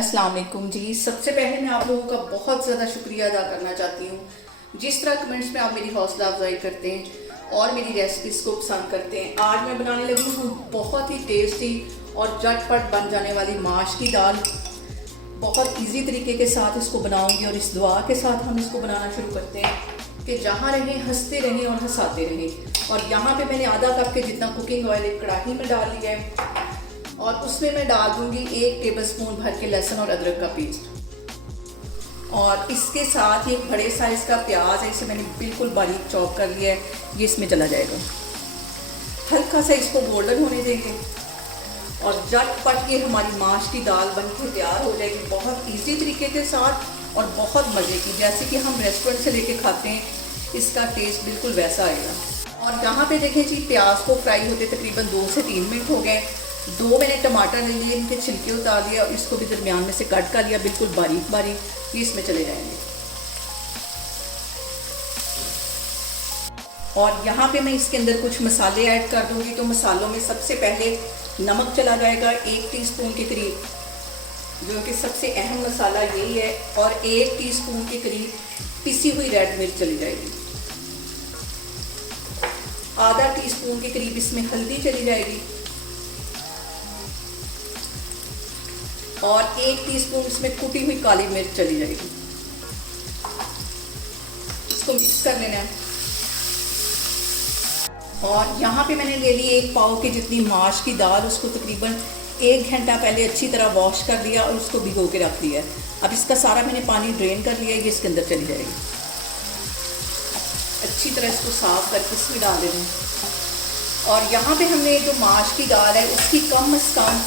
अस्सलाम वालेकुम जी। सबसे पहले मैं आप लोगों का बहुत ज़्यादा शुक्रिया अदा करना चाहती हूँ जिस तरह कमेंट्स में आप मेरी हौसला अफजाई करते हैं और मेरी रेसिपीज़ को पसंद करते हैं। आज मैं बनाने लगी हूँ बहुत ही टेस्टी और झटपट बन जाने वाली माश की दाल। बहुत इजी तरीके के साथ इसको बनाऊंगी और इस दुआ के साथ हम इसको बनाना शुरू करते हैं कि जहाँ रहें हंसते रहें और हंसाते रहें। और यहाँ पे मैंने आधा कप के जितना कुकिंग ऑयल एक कढ़ाई में डाल लिया है और उसमें मैं डाल दूंगी 1 टेबलस्पून भर के लहसुन और अदरक का पेस्ट। और इसके साथ ही एक बड़े साइज़ का प्याज है, इसे मैंने बिल्कुल बारीक चॉप कर लिया है, ये इसमें चला जाएगा। हल्का सा इसको गोल्डन होने देंगे और झटपट ये हमारी माश की दाल बनके तैयार हो जाएगी बहुत इजी तरीके के साथ और बहुत मज़े की, जैसे कि हम रेस्टोरेंट से लेके खाते हैं इसका टेस्ट बिल्कुल वैसा आएगा। और यहाँ पे देखें जी, प्याज को फ्राई होते तकरीबन 2 से 3 मिनट हो गए। 2 मैंने टमाटर ले लिए, इनके छिलके उतार दिया और इसको भी दरमियान में से कट कर लिया बिल्कुल बारीक बारीक, ये इसमें चले जाएंगे। और यहाँ पे मैं इसके अंदर कुछ मसाले ऐड कर दूंगी। तो मसालों में सबसे पहले नमक चला जाएगा 1 टीस्पून के करीब, जो कि सबसे अहम मसाला यही है। और 1 टीस्पून के करीब पिसी हुई रेड मिर्च चली जाएगी। आधा टीस्पून के करीब इसमें हल्दी चली जाएगी और 1 टीस्पून इसमें कुटी हुई काली मिर्च चली जाएगी। इसको मिक्स कर लेना है। और यहाँ पे मैंने ले ली 1 पाव की जितनी माश की दाल, उसको तकरीबन 1 घंटा पहले अच्छी तरह वॉश कर लिया और उसको भिगो के रख लिया। अब इसका सारा मैंने पानी ड्रेन कर लिया है, ये इसके अंदर चली जाएगी। अच्छी तरह इसको साफ करके इसमें डाल देना है। और यहाँ पे हमने जो माश की दाल है उसकी कम से कम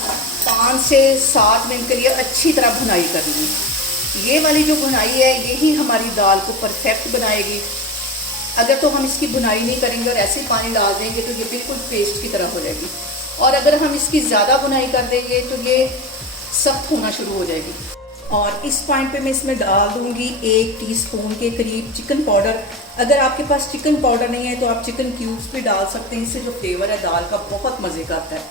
5 से 7 मिनट के लिए अच्छी तरह भुनाई करनी है। ये वाली जो भुनाई है यही हमारी दाल को परफेक्ट बनाएगी। अगर तो हम इसकी भुनाई नहीं करेंगे और ऐसे पानी डाल देंगे तो ये बिल्कुल पेस्ट की तरह हो जाएगी। और अगर हम इसकी ज़्यादा भुनाई कर देंगे तो ये सख्त होना शुरू हो जाएगी। और इस पॉइंट पे मैं इसमें डाल दूंगी 1 टीस्पून के करीब चिकन पाउडर। अगर आपके पास चिकन पाउडर नहीं है तो आप चिकन क्यूब्स भी डाल सकते हैं। इससे जो फ्लेवर है दाल का बहुत मज़े का आता है।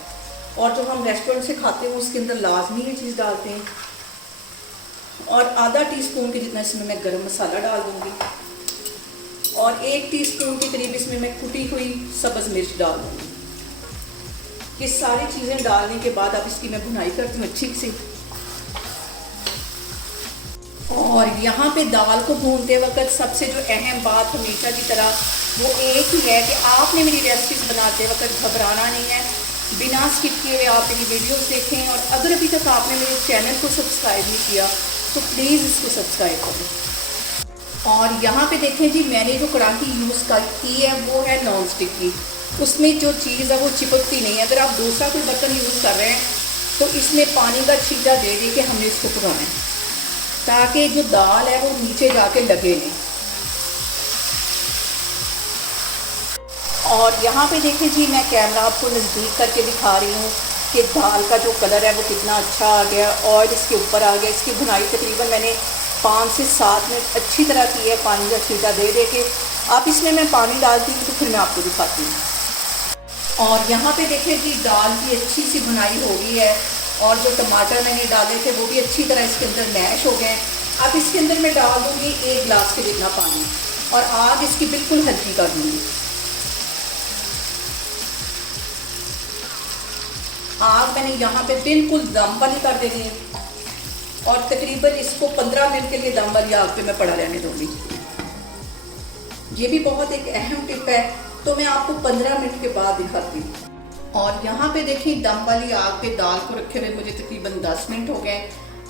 और जो हम रेस्टोरेंट से खाते हैं उसके अंदर लाजमी ये चीज़ डालते हैं। और आधा टीस्पून के जितना इसमें मैं गरम मसाला डाल दूंगी और 1 टीस्पून के करीब इसमें मैं कुटी हुई सब्ज़ मिर्च डाल दूंगी। ये सारी चीज़ें डालने के बाद अब इसकी मैं भुनाई करती हूँ अच्छी से। और यहाँ पे दाल को भूनते वक्त सबसे जो अहम बात हमेशा की तरह वो एक ही है कि आपने मेरी रेसिपीज़ बनाते वक्त घबराना नहीं है। बिना स्किप किए हुए आप मेरी वीडियोस देखें। और अगर अभी तक आपने मेरे चैनल को सब्सक्राइब नहीं किया तो प्लीज़ इसको सब्सक्राइब करें। और यहाँ पे देखें जी, मैंने जो कढ़ाई यूज़ की है वो है नॉन स्टिक की। उसमें जो चीज़ है वो चिपकती नहीं है। अगर आप दूसरा कोई बर्तन यूज़ कर रहे हैं तो इसमें पानी का छींटा दे दे के हमने इसको पकाना है ताकि जो दाल है वो नीचे जाके लगे नहीं। और यहाँ पे देखें जी, मैं कैमरा आपको नज़दीक करके दिखा रही हूँ कि दाल का जो कलर है वो कितना अच्छा आ गया, ऑयल इसके ऊपर आ गया। इसकी भुनाई तकरीबन मैंने 5 से 7 मिनट अच्छी तरह की है, पानी का छींटा दे दे के। अब इसमें मैं पानी डालती हूँ तो फिर मैं आपको दिखाती हूँ। और यहाँ पे देखें जी, दाल की अच्छी सी भुनाई हो गई है और जो टमाटर मैंने डाले थे वो भी अच्छी तरह इसके अंदर मैश हो गए। अब इसके अंदर मैं डाल दूँगी 1 गिलास के जितना पानी और आग इसकी बिल्कुल हल्की कर दूँगी। आग मैंने यहाँ पे बिल्कुल दम वाली कर देनी है और तकरीबन इसको 15 मिनट के लिए दम वाली आग पे मैं पड़ा रहने दूँगी। ये भी बहुत एक अहम टिप है, तो मैं आपको 15 मिनट के बाद दिखाती हूँ। और यहाँ पे देखिए, दम वाली आग पे दाल को रखे हुए मुझे तकरीबन 10 मिनट हो गए।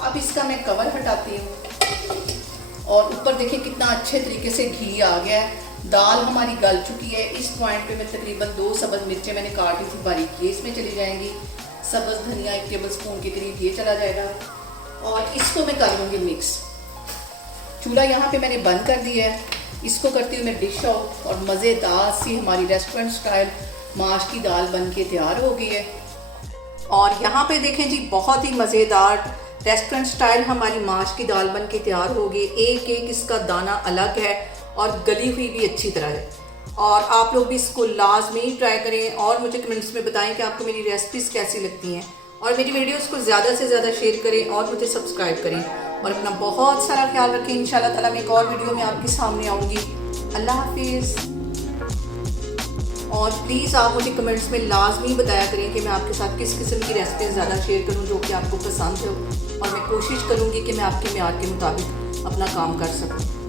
अब इसका मैं कवर हटाती हूँ और ऊपर देखिए कितना अच्छे तरीके से घी आ गया है। दाल हमारी गल चुकी है। इस पॉइंट पे मैं तकरीबन 2 सब्ज़ मिर्चें मैंने काटी थी बारीक, ये इसमें चली जाएंगी। सब्ज़ धनिया 1 टेबलस्पून के करीब ये चला जाएगा और इसको मैं कर लूँगी मिक्स। चूल्हा यहाँ पे मैंने बंद कर दिया है। इसको करती हूँ मैं डिश आउट और मज़ेदार सी हमारी रेस्टोरेंट स्टाइल माश की दाल बन के तैयार हो गई है। और यहाँ पे देखें जी, बहुत ही मज़ेदार रेस्टोरेंट स्टाइल हमारी माश की दाल बन के तैयार हो गई। एक एक इसका दाना अलग है और गली हुई भी अच्छी तरह है। और आप लोग भी इसको लाजमी ट्राई करें और मुझे कमेंट्स में बताएं कि आपको मेरी रेसिपीज़ कैसी लगती हैं। और मेरी वीडियोस को ज़्यादा से ज़्यादा शेयर करें और मुझे सब्सक्राइब करें और अपना बहुत सारा ख्याल रखें। इंशाल्लाह ताला मैं एक और वीडियो में आपके सामने आऊँगी। अल्लाह हाफिज़। और प्लीज़ आप मुझे कमेंट्स में लाजमी बताया करें कि मैं आपके साथ किस किस्म की रेसिपी ज़्यादा शेयर करूं जो कि आपको पसंद हो, और मैं कोशिश करूंगी कि मैं आपके म्यार के मुताबिक अपना काम कर सकूं।